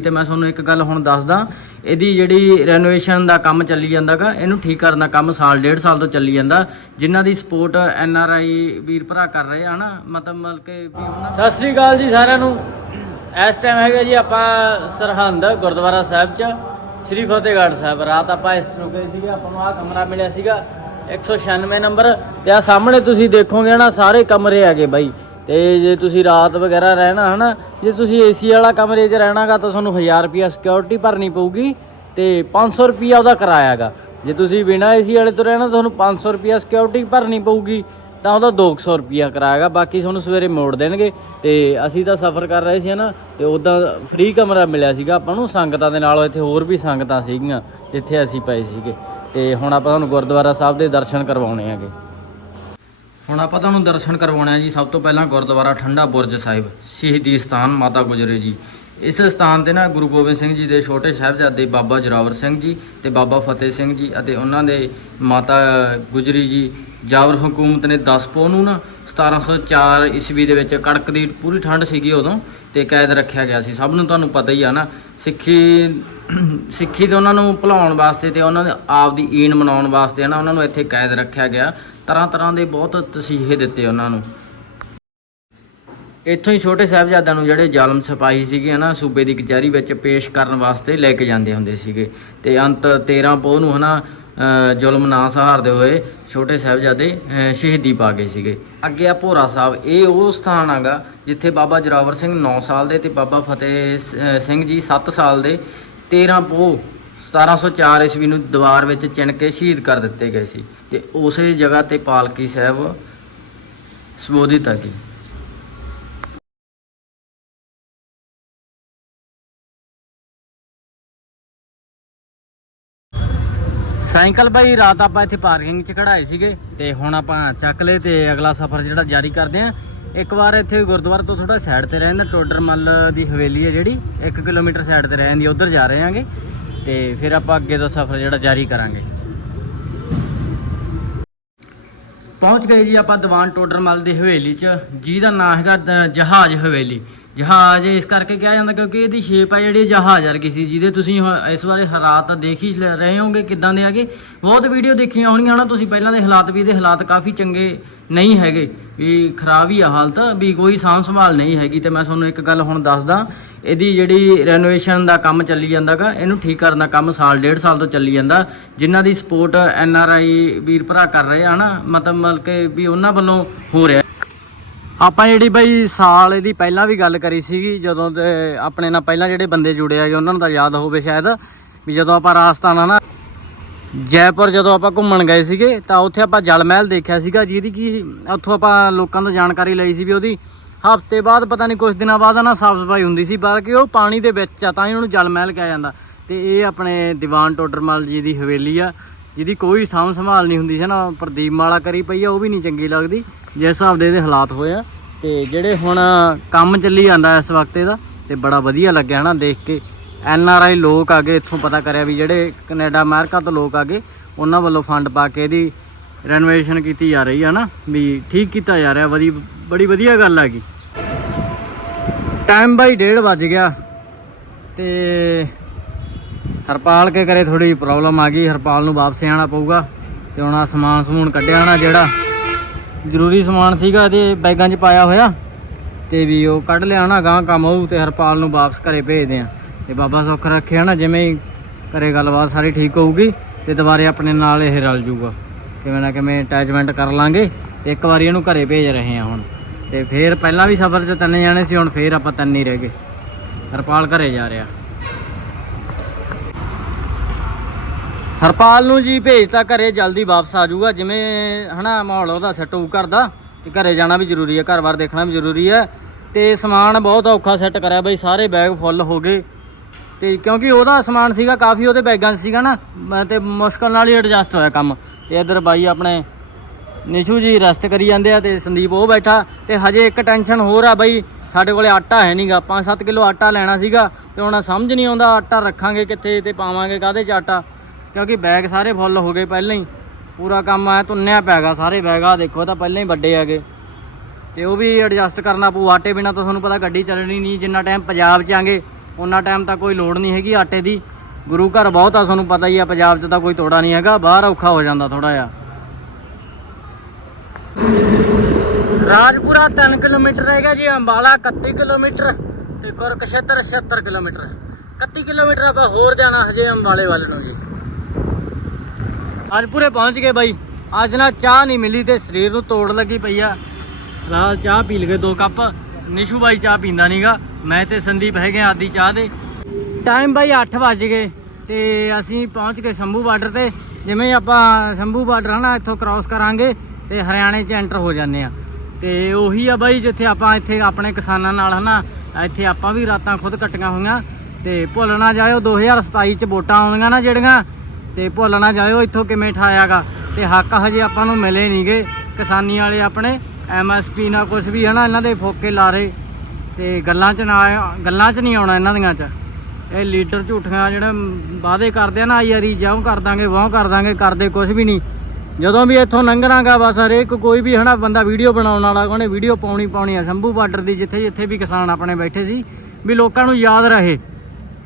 ਤੇ ਮੈਂ ਤੁਹਾਨੂੰ ਇੱਕ ਗੱਲ ਹੁਣ ਦੱਸਦਾ, ਇਹਦੀ ਜਿਹੜੀ ਰੈਨੋਵੇਸ਼ਨ ਦਾ ਕੰਮ ਚੱਲੀ ਜਾਂਦਾਗਾ, ਇਹਨੂੰ ਠੀਕ ਕਰਨ ਦਾ ਕੰਮ ਸਾਲ, ਡੇਢ ਸਾਲ ਤੋਂ ਚੱਲੀ ਜਾਂਦਾ। ਜਿਨ੍ਹਾਂ ਦੀ ਸਪੋਰਟ ਐਨ ਆਰ ਆਈ ਵੀਰ ਭਰਾ ਕਰ ਰਹੇ ਆ ਨਾ, ਮਤਲਬ ਮਤਲਬ ਕਿ ਵੀ ਉਹਨਾਂ ਸਤਿ ਸ੍ਰੀ ਅਕਾਲ ਜੀ ਸਾਰਿਆਂ ਨੂੰ। ਇਸ ਟਾਈਮ ਹੈਗਾ ਜੀ ਆਪਾਂ ਸਰਹੰਦ, ਗੁਰਦੁਆਰਾ ਸਾਹਿਬ ਚ, ਸ੍ਰੀ ਫਤਿਹਗੜ੍ਹ ਸਾਹਿਬ। ਰਾਤ ਆਪਾਂ ਇਸ ਰੁਕੇ ਸੀਗੇ, ਆਪਾਂ ਨੂੰ ਆਹ ਕਮਰਾ ਮਿਲਿਆ ਸੀਗਾ 196 ਨੰਬਰ। ਤੇ ਆ ਸਾਹਮਣੇ ਤੁਸੀਂ ਦੇਖੋਗੇ ਨਾ, ਸਾਰੇ ਕਮਰੇ ਹੈਗੇ ਬਾਈ। ਤੇ ਜੇ ਤੁਸੀਂ ਰਾਤ ਵਗੈਰਾ ਰਹਿਣਾ ਹਨਾ ਜੇ ਤੁਸੀਂ ਏਸੀ ਵਾਲਾ ਕਮਰੇ 'ਚ ਰਹਿਣਾਗਾ ਤਾਂ ਤੁਹਾਨੂੰ 1000 ਰੁਪਿਆ ਸਿਕਿਉਰਿਟੀ ਭਰਨੀ ਪਊਗੀ ਤੇ 500 ਰੁਪਿਆ ਉਹਦਾ ਕਿਰਾਇਆਗਾ। ਜੇ ਤੁਸੀਂ ਬਿਨਾ ਏਸੀ ਵਾਲੇ ਤੋਂ ਰਹਿਣਾ ਤੁਹਾਨੂੰ 500 ਰੁਪਿਆ ਸਿਕਿਉਰਿਟੀ ਭਰਨੀ ਪਊਗੀ, ਤਾਂ ਉਹਦਾ 200 ਰੁਪਿਆ ਕਿਰਾਇਆਗਾ, ਬਾਕੀ ਤੁਹਾਨੂੰ ਸਵੇਰੇ ਮੋੜ ਦੇਣਗੇ। ਤੇ ਅਸੀਂ ਤਾਂ ਸਫ਼ਰ ਕਰ ਰਹੇ ਸੀ ਨਾ ਤੇ ਉਦਾਂ ਫ੍ਰੀ ਕਮਰਾ ਮਿਲਿਆ ਸੀਗਾ ਆਪਾਂ ਨੂੰ, ਸੰਗਤਾਂ ਦੇ ਨਾਲ ਇੱਥੇ ਹੋਰ ਵੀ ਸੰਗਤਾਂ ਸੀਗੀਆਂ, ਜਿੱਥੇ ਅਸੀਂ ਪਏ ਸੀਗੇ। ਤੇ ਹੁਣ ਆਪਾਂ ਤੁਹਾਨੂੰ ਗੁਰਦੁਆਰਾ ਸਾਹਿਬ ਦੇ ਦਰਸ਼ਨ ਕਰਵਾਉਣੇ ਹੈਗੇ। ਹੁਣ ਆਪਾਂ ਤੁਹਾਨੂੰ ਦਰਸ਼ਨ ਕਰਵਾਉਣੇ ਆ ਜੀ, ਸਭ ਤੋਂ ਪਹਿਲਾਂ ਗੁਰਦੁਆਰਾ ਠੰਡਾ ਬੁਰਜ ਸਾਹਿਬ, ਸ਼ਹੀਦੀ ਸਥਾਨ ਮਾਤਾ ਗੁਜਰੇ ਜੀ। ਇਸ ਸਥਾਨ ਤੇ ਨਾ ਗੁਰੂ ਗੋਬਿੰਦ ਸਿੰਘ ਜੀ ਦੇ ਛੋਟੇ ਸਾਹਿਬਜ਼ਾਦੇ ਬਾਬਾ ਜੋਰਾਵਰ ਸਿੰਘ ਜੀ ਤੇ ਬਾਬਾ ਫਤਿਹ ਸਿੰਘ ਜੀ ਅਤੇ ਉਹਨਾਂ ਦੇ ਮਾਤਾ ਗੁਜਰੀ ਜੀ ਜਾਵਰ ਹਕੂਮਤ ਨੇ 10 ਪੋਹ ਨੂੰ ਨਾ 1704 ਈਸਵੀ ਦੇ ਵਿੱਚ ਕੜਕ ਦੀ ਪੂਰੀ ਠੰਡ ਸੀਗੀ ਉਦੋਂ ਤੇ ਕੈਦ ਰੱਖਿਆ ਗਿਆ ਸੀ। ਸਭ ਨੂੰ ਤੁਹਾਨੂੰ ਪਤਾ ਹੀ ਆ ਨਾ ਸਿੱਖੀ ਸਿੱਖੀ ਦੇ ਉਹਨਾਂ ਨੂੰ ਭੁਲਾਉਣ ਵਾਸਤੇ ਤੇ ਉਹਨਾਂ ਦੇ ਆਪ ਦੀ ਈਨ ਮਨਾਉਣ ਵਾਸਤੇ ਨਾ ਉਹਨਾਂ ਨੂੰ ਇੱਥੇ ਕੈਦ ਰੱਖਿਆ ਗਿਆ। ਤਰ੍ਹਾਂ ਤਰ੍ਹਾਂ ਦੇ ਬਹੁਤ ਤਸੀਹੇ ਦਿੱਤੇ ਉਹਨਾਂ ਨੂੰ। ਇੱਥੋਂ ਹੀ ਛੋਟੇ ਸਾਹਿਬਜ਼ਾਦਿਆਂ ਨੂੰ ਜਿਹੜੇ ਜ਼ਾਲਮ ਸਿਪਾਹੀ ਸੀਗੇ ਨਾ ਸੂਬੇ ਦੀ ਕਚਹਿਰੀ ਵਿੱਚ ਪੇਸ਼ ਕਰਨ ਵਾਸਤੇ ਲੈ ਕੇ ਜਾਂਦੇ ਹੁੰਦੇ ਸੀਗੇ। ਤੇ ਅੰਤ 13 ਪੋਹ ਨੂੰ ਹਨਾ ਅ, ਜ਼ੁਲਮ ਨਾ ਸਹਾਰਦੇ ਹੋਏ ਛੋਟੇ ਸਾਹਿਬਜ਼ਾਦੇ ਸ਼ਹੀਦੀ ਪਾ ਗਏ ਸੀਗੇ। ਅੱਗੇ ਆ ਭੋਰਾ ਸਾਹਿਬ, ਇਹ ਉਹ ਸਥਾਨ ਹੈਗਾ ਜਿੱਥੇ ਬਾਬਾ ਜੋਰਾਵਰ ਸਿੰਘ 9 ਸਾਲ ਦੇ ਤੇ ਬਾਬਾ ਫਤਿਹ ਸ- ਸਿੰਘ ਜੀ 7 ਸਾਲ ਦੇ 13 ਪੋਹ 1704 ਈਸਵੀ ਨੂੰ ਦੀਵਾਰ ਵਿੱਚ ਚਿਣ ਕੇ ਸ਼ਹੀਦ ਕਰ ਦਿੱਤੇ ਗਏ ਸੀ। ਤੇ ਉਸੇ ਜਗ੍ਹਾ ਤੇ ਪਾਲਕੀ ਸਾਹਿਬ ਸੰਬੋਧਿਤ ਹੈਗੀ ਸਾਈਕਲ ਬਾਈ, ਰਾਤ ਆਪਾਂ ਇੱਥੇ ਪਾਰਕਿੰਗ 'ਚ ਖੜਾਏ ਸੀਗੇ ਤੇ ਹੁਣ ਆਪਾਂ ਚੱਕ ਲਏ ਤੇ ਅਗਲਾ ਸਫ਼ਰ ਜਿਹੜਾ ਜਾਰੀ ਕਰਦੇ ਆਂ। ਇੱਕ ਵਾਰ ਇੱਥੇ ਗੁਰਦੁਆਰੇ ਤੋਂ ਥੋੜਾ ਸਾਈਡ ਤੇ ਰਹਿੰਦਾ ਟੋਡਰਮੱਲ ਦੀ ਹਵੇਲੀ ਹੈ ਜਿਹੜੀ 1 ਕਿਲੋਮੀਟਰ ਸਾਈਡ ਤੇ ਰਹਿੰਦੀ ਉਧਰ ਜਾ ਰਹੇ ਆਂਗੇ ਤੇ ਫਿਰ ਆਪਾਂ ਅੱਗੇ ਦਾ ਸਫ਼ਰ ਜਿਹੜਾ ਜਾਰੀ ਕਰਾਂਗੇ। ਪਹੁੰਚ ਗਏ ਜੀ ਆਪਾਂ ਦੀਵਾਨ ਟੋਡਰਮੱਲ ਦੀ ਹਵੇਲੀ 'ਚ, ਜਿਹਦਾ ਨਾਮ ਹੈਗਾ ਜਹਾਜ਼ ਹਵੇਲੀ। ਜਹਾਜ਼ ਇਸ ਕਰਕੇ ਕਿਹਾ ਜਾਂਦਾ ਕਿਉਂਕਿ ਇਹਦੀ ਸ਼ੇਪ ਆ ਜਿਹੜੀ ਜਹਾਜ਼ ਵਰਗੀ ਸੀ, ਜਿਹਦੇ ਤੁਸੀਂ ਹ ਇਸ ਬਾਰੇ ਹਾਲਾਤ ਦੇਖ ਹੀ ਲੈ ਰਹੇ ਹੋਗੇ ਕਿਦਾਂ ਦੇ ਹੈਗੇ। ਬਹੁਤ ਵੀਡੀਓ ਦੇਖੀਆਂ ਹੋਣਗੀਆਂ ਨਾ ਤੁਸੀਂ, ਪਹਿਲਾਂ ਦੇ ਹਾਲਾਤ ਵੀ ਇਹਦੇ ਹਾਲਾਤ ਕਾਫੀ ਚੰਗੇ ਨਹੀਂ ਹੈਗੇ। ਵੀ ਖਰਾਬ ਹੀ ਆ ਹਾਲਤ, ਵੀ ਕੋਈ ਸਾਂਭ ਸੰਭਾਲ ਨਹੀਂ ਹੈਗੀ ਤੇ ਮੈਂ ਤੁਹਾਨੂੰ ਇੱਕ ਗੱਲ ਹੁਣ ਦੱਸਦਾ, ਇਹਦੀ ਜਿਹੜੀ ਰੈਨੋਵੇਸ਼ਨ ਦਾ ਕੰਮ ਚੱਲੀ ਜਾਂਦਾਗਾ, ਇਹਨੂੰ ਠੀਕ ਕਰਨ ਦਾ ਕੰਮ ਸਾਲ, ਡੇਢ ਸਾਲ ਤੋਂ ਚੱਲੀ ਜਾਂਦਾ। ਜਿਨ੍ਹਾਂ ਦੀ ਸਪੋਰਟ ਐਨ ਆਰ ਆਈ ਵੀਰ ਭਰਾ ਕਰ ਰਹੇ ਆ ਨਾ, ਮਤਲਬ ਮਤਲਬ ਕਿ ਵੀ ਉਹਨਾਂ ਵੱਲੋਂ ਹੋ ਰਿਹਾ। ਆਪਾਂ ਜਿਹੜੀ ਬਈ ਸਾਲ ਇਹਦੀ ਪਹਿਲਾਂ ਵੀ ਗੱਲ ਕਰੀ ਸੀਗੀ, ਜਦੋਂ ਤੇ ਆਪਣੇ ਨਾਲ ਪਹਿਲਾਂ ਜਿਹੜੇ ਬੰਦੇ ਜੁੜੇ ਹੈਗੇ, ਉਹਨਾਂ ਨੂੰ ਤਾਂ ਯਾਦ ਹੋਵੇ ਸ਼ਾਇਦ, ਵੀ ਜਦੋਂ ਆਪਾਂ ਰਾਜਸਥਾਨ ਆ ਨਾ, ਜੈਪੁਰ ਜਦੋਂ ਆਪਾਂ ਘੁੰਮਣ ਗਏ ਸੀਗੇ, ਤਾਂ ਉੱਥੇ ਆਪਾਂ ਜਲ ਮਹਿਲ ਦੇਖਿਆ ਸੀਗਾ ਜਿਹਦੀ ਕਿ ਉੱਥੋਂ ਆਪਾਂ ਲੋਕਾਂ ਤੋਂ ਜਾਣਕਾਰੀ ਲਈ ਸੀ ਵੀ ਉਹਦੀ ਹਫ਼ਤੇ ਬਾਅਦ ਪਤਾ ਨਹੀਂ ਕੁਝ ਦਿਨਾਂ ਬਾਅਦ ਨਾ ਸਾਫ਼ ਸਫ਼ਾਈ ਹੁੰਦੀ ਸੀ ਬਾਕੀ ਉਹ ਪਾਣੀ ਦੇ ਵਿੱਚ ਆ, ਤਾਂ ਹੀ ਉਹਨੂੰ ਜਲ ਮਹਿਲ ਕਿਹਾ ਜਾਂਦਾ। ਤੇ ਇਹ ਆਪਣੇ ਦੀਵਾਨ ਟੋਡਰਮਲ ਜੀ ਦੀ ਹਵੇਲੀ ਆ ਜਿਹਦੀ ਕੋਈ ਸਾਂਭ ਸੰਭਾਲ ਨਹੀਂ ਹੁੰਦੀ ਸੀ ਨਾ, ਪ੍ਰਦੀਪ ਮਾਲਾ ਕਰੀ ਪਈ ਆ, ਉਹ ਵੀ ਨਹੀਂ ਚੰਗੀ ਲੱਗਦੀ, ਜਿਸ ਹਿਸਾਬ ਦੇ ਇਹਦੇ ਹਾਲਾਤ ਹੋਏ ਆ। ਤੇ ਜਿਹੜੇ ਹੁਣ ਕੰਮ ਚੱਲੀ ਜਾਂਦਾ ਇਸ ਵਕਤ ਇਹਦਾ, ਤੇ ਬੜਾ ਵਧੀਆ ਲੱਗਿਆ ਨਾ ਦੇਖ ਕੇ। ਐਨ ਆਰ ਆਈ ਲੋਕ ਆਗੇ ਇੱਥੋਂ ਪਤਾ ਕਰਿਆ ਵੀ ਜਿਹੜੇ ਕੈਨੇਡਾ, ਅਮਰੀਕਾ ਤੋਂ ਲੋਕ ਆਗੇ ਉਹਨਾਂ ਵੱਲੋਂ ਫੰਡ ਪਾ ਕੇ ਇਹਦੀ ਰੈਨੋਵੇਸ਼ਨ ਕੀਤੀ ਜਾ ਰਹੀ ਹੈ ਨਾ, ਵੀ ਠੀਕ ਕੀਤਾ ਜਾ ਰਿਹਾ, ਵਧੀ, ਬੜੀ ਵਧੀਆ ਗੱਲ ਹੈਗੀ। ਟਾਈਮ ਬਾਈ 1:30 ਵੱਜ ਗਿਆ, ਤੇ ਹਰਪਾਲ ਕੇ ਕਰੇ ਥੋੜੀ ਪ੍ਰੋਬਲਮ ਆ ਗਈ, ਹਰਪਾਲ ਨੂੰ ਵਾਪਸ ਆਣਾ ਪਊਗਾ ਤੇ ਹੁਣ ਆ ਸਮਾਨ ਸਮੂਨ ਕੱਢਿਆ ਨਾ ਜਿਹੜਾ ਜ਼ਰੂਰੀ ਸਮਾਨ ਸੀਗਾ ਇਹਦੇ ਬੈਗਾਂ 'ਚ ਪਾਇਆ ਹੋਇਆ ਤੇ ਵੀ ਉਹ ਕੱਢ ਲਿਆ ਨਾ ਗਾਂ ਕੰਮ ਆਊ ਤੇ ਹਰਪਾਲ ਨੂੰ ਵਾਪਸ ਘਰੇ ਭੇਜਦੇ ਆ ਤੇ ਬਾਬਾ ਸੁੱਖ ਰੱਖਿਆ ਨਾ ਜਿਵੇਂ ਹੀ ਘਰੇ ਗੱਲਬਾਤ ਸਾਰੀ ਠੀਕ ਹੋਊਗੀ ਤੇ ਦੁਬਾਰੇ ਆਪਣੇ ਨਾਲ ਇਹ ਰਲ ਜੂਗਾ। ਕਿਵੇਂ ਨਾ ਕਿਵੇਂ ਅਟੈਚਮੈਂਟ ਕਰ ਲਾਂਗੇ ਤੇ ਇੱਕ ਵਾਰੀ ਇਹਨੂੰ ਘਰੇ ਭੇਜ ਰਹੇ ਆ ਹੁਣ। ਤੇ ਫੇਰ ਪਹਿਲਾਂ ਵੀ ਸਫ਼ਰ 'ਚ ਤਿੰਨ ਜਾਣੇ ਸੀ, ਹੁਣ ਫੇਰ ਆਪਾਂ ਤਿੰਨ ਹੀ ਰਹਿ ਗਏ। ਹਰਪਾਲ ਘਰੇ ਜਾ ਰਿਹਾ। ਹਰਪਾਲ ਨੂੰ ਜੀ ਭੇਜਤਾ ਘਰੇ ਜਲਦੀ ਵਾਪਸ ਆ ਜਾਊਗਾ, ਜਿਵੇਂ ਹਨਾ ਮਾਹੌਲ ਉਹਦਾ ਸੈੱਟ ਹੋਊ ਘਰ ਦਾ ਤੇ ਘਰੇ ਜਾਣਾ ਵੀ ਜ਼ਰੂਰੀ ਹੈ, ਘਰ-ਬਾਰ ਦੇਖਣਾ ਵੀ ਜ਼ਰੂਰੀ ਹੈ, ਤੇ ਸਮਾਨ ਬਹੁਤ ਔਖਾ ਸੈੱਟ ਕਰਿਆ ਬਈ, ਸਾਰੇ ਬੈਗ ਫੁੱਲ ਹੋ ਗਏ। ਤੇ ਕਿਉਂਕਿ ਉਹਦਾ ਸਮਾਨ ਸੀਗਾ, ਕਾਫੀ ਉਹਦੇ ਬੈਗਾਂ 'ਚ ਸੀਗਾ ਨਾ, ਮੈਂ, ਤੇ ਮੁਸ਼ਕਲ ਨਾਲ ਹੀ ਐਡਜਸਟ ਹੋਇਆ ਕੰਮ। ਤੇ ਇਧਰ ਬਾਈ ਆਪਣੇ ਨਿਸ਼ੂ ਜੀ ਰੈਸਟ ਕਰੀ ਜਾਂਦੇ ਆ, ਤੇ ਸੰਦੀਪ ਉਹ ਬੈਠਾ, ਤੇ ਹਜੇ ਇੱਕ ਟੈਨਸ਼ਨ ਹੋਰ ਆ ਬਈ, ਸਾਡੇ ਕੋਲੇ ਆਟਾ ਹੈ ਨਹੀਂਗਾ 5-7 ਕਿਲੋ ਆਟਾ ਲੈਣਾ ਸੀਗਾ, ਤੇ ਹੁਣ ਸਮਝ ਨਹੀਂ ਆਉਂਦਾ ਆਟਾ ਰੱਖਾਂਗੇ ਕਿੱਥੇ ਤੇ ਪਾਵਾਂਗੇ, ਕਾਹਦੇ 'ਚ ਆਟਾ? ਕਿਉਂਕਿ ਬੈਗ ਸਾਰੇ ਫੁੱਲ ਹੋ ਗਏ ਪਹਿਲਾਂ ਹੀ। ਪੂਰਾ ਕੰਮ ਆਇਆ ਤੁੰਨਿਆ ਪੈਗਾ ਸਾਰੇ ਬੈਗ ਆ ਦੇਖੋ ਤਾਂ ਪਹਿਲਾਂ ਹੀ ਵੱਡੇ ਹੈਗੇ। ਤੇ ਉਹ ਵੀ ਐਡਜਸਟ ਕਰਨਾ ਪਊ, ਆਟੇ ਬਿਨਾ ਤਾਂ ਤੁਹਾਨੂੰ ਪਤਾ ਗੱਡੀ ਚੱਲਣੀ ਨਹੀਂ, ਜਿੰਨਾ ਟਾਈਮ ਪੰਜਾਬ ਚ ਆਂਗੇ ਉਹਨਾਂ ਟਾਈਮ ਤਾਂ ਕੋਈ ਲੋੜ ਨਹੀਂ ਹੈਗੀ ਆਟੇ ਦੀ। ਗੁਰੂ ਘਰ ਬਹੁਤ ਆ, ਤੁਹਾਨੂੰ ਪਤਾ ਹੀ ਆ, ਪੰਜਾਬ 'ਚ ਤਾਂ ਕੋਈ ਤੋੜਾ ਨਹੀਂ ਹੈਗਾ, ਬਾਹਰ ਔਖਾ ਹੋ ਜਾਂਦਾ ਥੋੜਾ ਜਿਹਾ। ਰਾਜਪੁਰਾ 3 ਕਿਲੋਮੀਟਰ ਹੈਗਾ ਜੀ, ਅੰਬਾਲਾ 31 ਕਿਲੋਮੀਟਰ ਤੇ ਕੁਰਕਸ਼ੇਤਰ 76 ਕਿਲੋਮੀਟਰ। 31 ਕਿਲੋਮੀਟਰ ਆਪਾਂ ਹੋਰ ਜਾਣਾ ਹਜੇ ਅੰਬਾਲੇ ਵੱਲ ਨੂੰ ਜੀ। ਰਾਜਪੁਰੇ ਪਹੁੰਚ ਗਏ ਬਾਈ। ਅੱਜ ਨਾ ਚਾਹ ਨਹੀਂ ਮਿਲੀ ਤੇ ਸਰੀਰ ਨੂੰ ਤੋੜ ਲੱਗੀ ਪਈ ਆ। ਲਾਲ ਚਾਹ ਪੀ ਲਗੇ ਦੋ ਕੱਪ। ਨਿਸ਼ੂ ਬਾਈ ਚਾਹ ਪੀਂਦਾ ਨਹੀਂਗਾ ਮੈਂ ਤੇ ਸੰਦੀਪ ਹੈਗੇ ਆਂ ਆਦੀ ਚਾਹ ਦੇ। ਟਾਈਮ ਬਾਈ 8 ਵੱਜ ਗਏ ਤੇ ਅਸੀਂ ਪਹੁੰਚ ਗਏ ਸ਼ੰਭੂ ਬਾਰਡਰ ਤੇ। ਜਿਵੇਂ ਆਪਾਂ ਸ਼ੰਭੂ ਬਾਰਡਰ ਹਨਾ, ਇੱਥੋਂ ਕ੍ਰਾਸ ਕਰਾਂਗੇ ਤੇ ਹਰਿਆਣੇ 'ਚ ਐਂਟਰ ਹੋ ਜਾਂਦੇ ਆ। ਤੇ ਉਹੀ ਆ ਬਾਈ ਜਿੱਥੇ ਆਪਾਂ ਇੱਥੇ ਆਪਣੇ ਕਿਸਾਨਾਂ ਨਾਲ ਹਨਾ, ਇੱਥੇ ਆਪਾਂ ਵੀ ਰਾਤਾਂ ਖੁਦ ਕੱਟੀਆਂ ਹੋਈਆਂ। ਤੇ ਭੁੱਲ ਨਾ ਜਾਇਓ 2027 ਚ ਵੋਟਾਂ ਆਉਣੀਆਂ ਨਾ ਜਿਹੜੀਆਂ। ਤੇ ਭੁੱਲ ਨਾ ਜਾਇਓ, ਇੱਥੋਂ ਕਿਵੇਂ ਠਾਇਆਗਾ? ਤੇ ਹੱਕ ਹਜੇ ਆਪਾਂ ਨੂੰ ਮਿਲੇ ਨਹੀਂਗੇ ਕਿਸਾਨੀ ਵਾਲੇ ਆਪਣੇ ਐਮਐਸਪੀ ਨਾਲ ਕੁਝ ਵੀ, ਹਨਾ, ਇਹਨਾਂ ਦੇ ਫੋਕੇ ਲਾ ਰਹੇ ਤੇ ਗੱਲਾਂ 'ਚ ਨਾ ਗੱਲਾਂ 'ਚ ਨਹੀਂ ਆਉਣਾ ਇਹਨਾਂ ਦੀਆਂ 'ਚ। ਇਹ ਲੀਡਰ ਝੂਠੀਆਂ ਜਿਹੜੇ ਵਾਅਦੇ ਕਰਦੇ ਆ ਨਾ ਯਾਰੀ ਜਾਉ ਕਰ ਦਾਂਗੇ, ਵਾਹ ਕਰ ਦਾਂਗੇ, ਕਰਦੇ ਕੁਝ ਵੀ ਨਹੀਂ। ਜਦੋਂ ਵੀ ਇੱਥੋਂ ਲੰਘਣਾਗਾ ਬਸ ਹਰੇਕ ਕੋਈ ਵੀ, ਹਨਾ, ਬੰਦਾ ਵੀਡੀਓ ਬਣਾਉਣ ਵਾਲਾ, ਉਹਨੇ ਵੀਡੀਓ ਪਾਉਣੀ ਪਾਉਣੀ ਆ। ਸ਼ੰਭੂ ਬਾਰਡਰ ਦੀ ਜਿੱਥੇ ਜਿੱਥੇ ਵੀ ਕਿਸਾਨ ਆਪਣੇ ਬੈਠੇ ਸੀ, ਵੀ ਲੋਕਾਂ ਨੂੰ ਯਾਦ ਰਹੇ।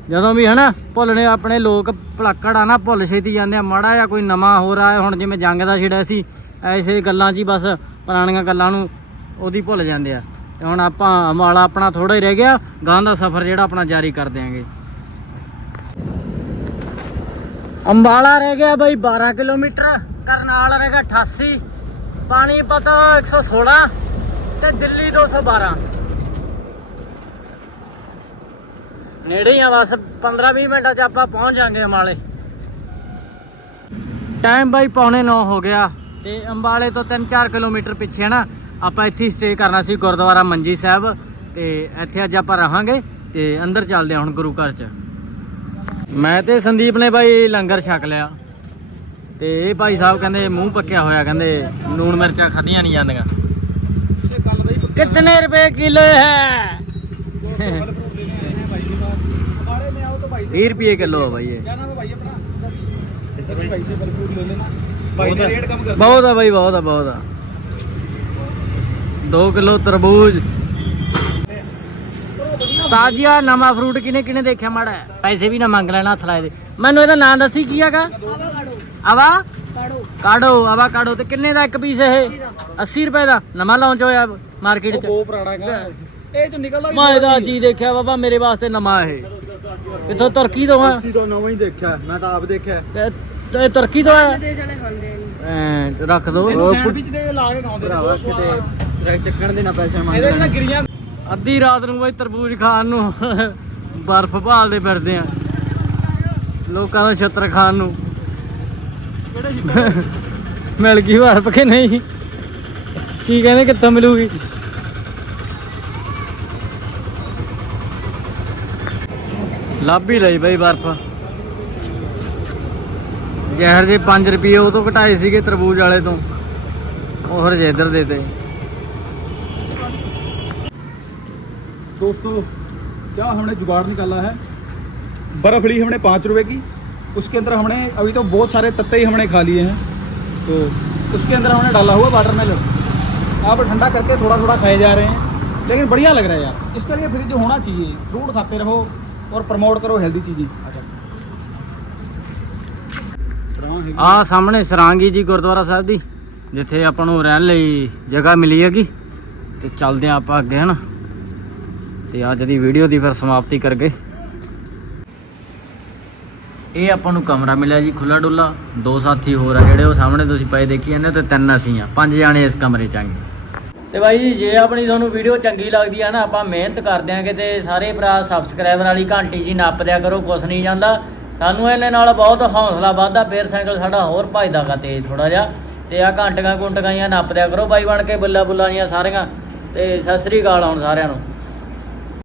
ਜਦੋਂ ਵੀ ਹਨਾ, ਭੁੱਲਣੇ ਆਪਣੇ ਲੋਕ ਭਲੱਕੜ ਆ ਨਾ, ਭੁੱਲ ਛੇਤੀ ਜਾਂਦੇ ਆ। ਮਾੜਾ ਜਾਂ ਕੋਈ ਨਵਾਂ ਹੋ ਰਿਹਾ ਹੁਣ ਜਿਵੇਂ ਜੰਗ ਦਾ ਛਿੜਿਆ ਸੀ, ਐਸੇ ਗੱਲਾਂ 'ਚ ਹੀ ਬਸ ਪੁਰਾਣੀਆਂ ਗੱਲਾਂ ਨੂੰ ਉਹਦੀ ਭੁੱਲ ਜਾਂਦੇ ਆ। ਤੇ ਹੁਣ ਆਪਾਂ ਅੰਬਾਲਾ ਆਪਣਾ ਥੋੜਾ ਹੀ ਰਹਿ ਗਿਆ ਗਾਂ ਦਾ ਸਫ਼ਰ ਜਿਹੜਾ ਆਪਣਾ ਜਾਰੀ ਕਰ ਦਿਆਂਗੇ। ਅੰਬਾਲਾ ਰਹਿ ਗਿਆ ਬਾਈ 12 ਕਿਲੋਮੀਟਰ, ਕਰਨਾਲ ਰਹਿ ਗਿਆ 88 ਪਾਣੀਪਤ 116 ਤੇ ਦਿੱਲੀ 212 ਨੇੜੇ ਹੀ ਆ ਬਸ 15-20 ਮਿੰਟਾਂ 'ਚ ਆਪਾਂ ਪਹੁੰਚ ਜਾਾਂਗੇ ਅੰਬਾਲੇ। ਟਾਈਮ ਬਾਈ ਪੌਣੇ 9 ਹੋ ਗਿਆ ਤੇ ਅੰਬਾਲੇ ਤੋਂ 3-4 ਕਿਲੋਮੀਟਰ ਪਿੱਛੇ ਨਾ ਆਪਾਂ ਇੱਥੇ ਸਟੇ ਕਰਨਾ ਸੀ ਗੁਰਦੁਆਰਾ ਮੰਜੀ ਸਾਹਿਬ ਤੇ ਇੱਥੇ ਅੱਜ ਆਪਾਂ ਰਹਾਂਗੇ ਤੇ ਅੰਦਰ ਚੱਲਦੇ ਹਾਂ ਹੁਣ ਗੁਰੂ ਘਰ 'ਚ। ਮੈਂ ਤੇ ਸੰਦੀਪ ਨੇ ਬਾਈ ਲੰਗਰ ਛਕ ਲਿਆ ਤੇ ਇਹ ਭਾਈ ਸਾਹਿਬ ਕਹਿੰਦੇ ਮੂੰਹ ਪੱਕਿਆ ਹੋਇਆ ਕਹਿੰਦੇ ਲੂਣ ਮਿਰਚਾਂ ਖਾਧੀਆਂ ਨਹੀਂ ਜਾਂਦੀਆਂ। ਕਿਤਨੇ ਰੁਪਏ ਕਿਲੋ ਹੈ? 20 ਰੁਪਏ ਕਿਲੋ ਹੈ ਬਾਈ ਇਹ। ਬਹੁਤ ਆ। ਬਾਈ ਬਹੁਤ ਆ ਬਹੁਤ ਆ। 2 ਕਿਲੋ ਤਰਬੂਜ। ਤਾਜ਼ੀਆ ਨਵਾਂ ਫਰੂਟ ਕਿਨੇ ਕਿਨੇ ਦੇਖਿਆ ਮਾੜਾ? ਪੈਸੇ ਵੀ ਨਾ ਮੰਗ ਲੈਣਾ ਹੱਥ ਲਾਏ ਦੇ। ਮੈਨੂੰ ਇਹਦਾ ਨਾਮ ਦੱਸੀ ਕੀ ਹੈਗਾ? ਆਵਾ ਕਾੜੋ। ਆਵਾ ਕਾੜੋ। ਤੇ ਕਿੰਨੇ ਦਾ ਇੱਕ ਪੀਸ ਇਹ? 80 ਰੁਪਏ ਦਾ। ਨਵਾਂ ਲਾਂਚ ਹੋਇਆ ਮਾਰਕੀਟ 'ਚ। ਪੁਰਾਣਾ ਇਹ ਚ ਨਿਕਲਦਾ ਮੈਂ ਇਹਦਾ ਜੀ ਦੇਖਿਆ ਬਾਬਾ ਮੇਰੇ ਵਾਸਤੇ ਨਵਾਂ ਇਹ। ਕਿੱਥੋਂ ਤੁਰਕੀ ਤੋਂ ਆ। ਅਸੀਂ ਤਾਂ ਨਵਾਂ ਹੀ ਦੇਖਿਆ ਮੈਂ ਤਾਂ ਆਪ ਦੇਖਿਆ। ਤੇ ਤੇ ਤੁਰਕੀ ਤੋਂ ਆ ਦੇਸ਼ ਵਾਲੇ ਖਾਂਦੇ ਨਹੀਂ ਐਂ ਰੱਖ ਦੋ। ਸੈਂਡਵਿਚ ਦੇ ਲਾ ਕੇ ਖਾਉਂਦੇ ਭਰਾਵਾ ਕਿਤੇ ਟਰੈਕ ਚੱਕਣ ਦੇ ਨਾ ਪੈਸੇ ਮੰਗਦੇ ਇਹਦੇ ਨਾਲ ਗਿਰੀਆਂ ਅੱਧੀ ਰਾਤ ਨੂੰ ਬਈ ਤਰਬੂਜ ਖਾਣ ਨੂੰ। ਬਰਫ਼ ਭਾਲਦੇ ਫਿਰਦੇ ਆ। ਲੋਕਾਂ ਦਾ ਛੱਤਰ ਖਾਣ ਨੂੰ। ਮਿਲ ਗਈ ਬਰਫ਼ ਕਿ ਨਹੀਂ? ਕੀ ਕਹਿੰਦੇ ਕਿੱਥੋਂ ਮਿਲੂਗੀ? ਲੱਭ ਹੀ ਲਈ ਬਈ ਬਰਫ਼ ਜ਼ਹਿਰ ਜੇ 5 ਰੁਪਏ ਉਹ ਤੋਂ ਘਟਾਏ ਸੀਗੇ ਤਰਬੂਜ ਵਾਲੇ ਤੋਂ ਉਹ ਹਰ ਇੱਧਰ ਦੇਤੇ दोस्तों क्या हमने जुगाड़ निकाला है बर्फ ली हमने पाँच रुपए की उसके अंदर हमने अभी तो बहुत सारे तत्ते ही हमने खा लिए हैं तो उसके अंदर हमने डाला हुआ वाटरमेलन आप ठंडा करके थोड़ा थोड़ा खाए जा रहे हैं लेकिन बढ़िया लग रहा है यार इसके लिए फ्रिज होना चाहिए फ्रूट खाते रहो और प्रमोट करो हेल्दी चीज़ें ਆ ਸਾਹਮਣੇ ਸਰਾਂਗੀ ਜੀ ਗੁਰਦੁਆਰਾ ਸਾਹਿਬ ਦੀ ਜਿੱਥੇ ਆਪਾਂ ਨੂੰ ਰਹਿਣ ਲਈ ਜਗ੍ਹਾ ਮਿਲੀ ਹੈਗੀ ਤੇ ਚੱਲਦੇ ਆ ਆਪਾਂ ਅੱਗੇ ਹਨਾ ਤੇ ਅੱਜ ਦੀ ਵੀਡੀਓ ਦੀ ਫਿਰ ਸਮਾਪਤੀ ਕਰਗੇ ਇਹ ਆਪਾਂ ਨੂੰ ਕਮਰਾ ਮਿਲਿਆ ਜੀ ਖੁੱਲਾ ਡੁੱਲਾ ਦੋ ਸਾਥੀ ਹੋਰ ਆ ਜਿਹੜੇ ਉਹ ਸਾਹਮਣੇ ਤੁਸੀਂ ਪਏ ਦੇਖੀ ਜਾਂਦੇ ਹੋ ਤੇ ਤਿੰਨ ਅਸੀਂ ਆ ਪੰਜ ਜਾਣੇ ਇਸ ਕਮਰੇ ਚ ਆਂਗੇ ਤੇ ਬਾਈ ਜੀ ਜੇ ਆਪਣੀ ਤੁਹਾਨੂੰ ਵੀਡੀਓ ਚੰਗੀ ਲੱਗਦੀ ਆ ਨਾ, ਆਪਾਂ ਮਿਹਨਤ ਕਰਦੇ ਆਂਗੇ ਤੇ ਸਾਰੇ ਭਰਾ ਸਬਸਕ੍ਰਾਈਬਰ ਵਾਲੀ ਘੰਟੀ ਜੀ ਨੱਪ ਦਿਆ ਕਰੋ, ਕੁਛ ਨਹੀਂ ਜਾਂਦਾ। ਸਾਨੂੰ ਇਹਨੇ ਨਾਲ ਬਹੁਤ ਹੌਸਲਾ ਵੱਧਦਾ, ਫੇਰ ਸਾਈਕਲ ਸਾਡਾ ਹੋਰ ਭਜਦਾਗਾ ਤੇਜ਼ ਥੋੜਾ ਜਿਹਾ। ਤੇ ਆ ਘੰਟੀਆਂ ਗੁੰਟੀਆਂ ਨੱਪ ਦਿਆ ਕਰੋ, ਬਾਈ ਬਣ ਕੇ ਬੁੱਲਾ ਬੁੱਲਾ ਜੀਆਂ ਸਾਰੀਆਂ। ਤੇ ਸਤਿ ਸ੍ਰੀ ਅਕਾਲ ਹੁਣ ਸਾਰਿਆਂ ਨੂੰ।